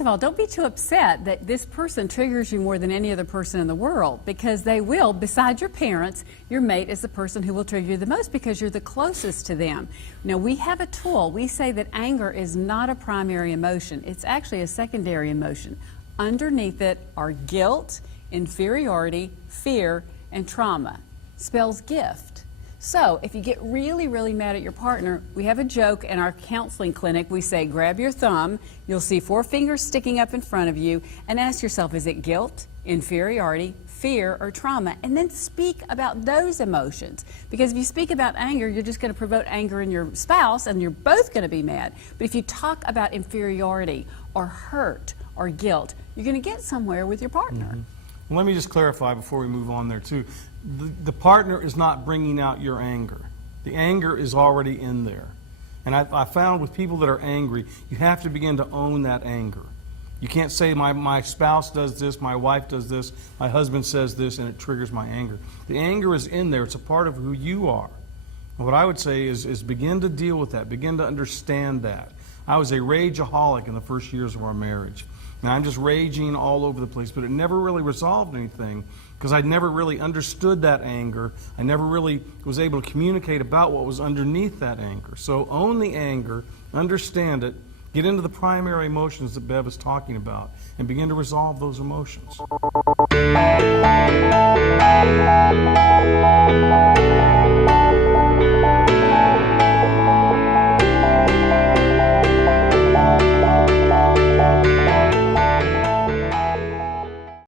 first of all, don't be too upset that this person triggers you more than any other person in the world, because they will. Besides your parents, your mate is the person who will trigger you the most because you're the closest to them. Now, we have a tool. We say that anger is not a primary emotion. It's actually a secondary emotion. Underneath it are guilt, inferiority, fear, and trauma. Spells gift. So if you get really, really mad at your partner, we have a joke in our counseling clinic. We say, grab your thumb, you'll see 4 fingers sticking up in front of you, and ask yourself, is it guilt, inferiority, fear, or trauma? And then speak about those emotions. Because if you speak about anger, you're just going to provoke anger in your spouse, and you're both going to be mad. But if you talk about inferiority, or hurt, or guilt, you're going to get somewhere with your partner. Mm-hmm. Well, let me just clarify before we move on there, too. The partner is not bringing out your anger. The anger is already in there. And I found with people that are angry, you have to begin to own that anger. You can't say, my spouse does this, my wife does this, my husband says this, and it triggers my anger. The anger is in there. It's a part of who you are. And what I would say is begin to deal with that. Begin to understand that. I was a rageaholic in the first years of our marriage. And I'm just raging all over the place, but it never really resolved anything because I never really understood that anger. I never really was able to communicate about what was underneath that anger. So own the anger, understand it, get into the primary emotions that Bev is talking about, and begin to resolve those emotions.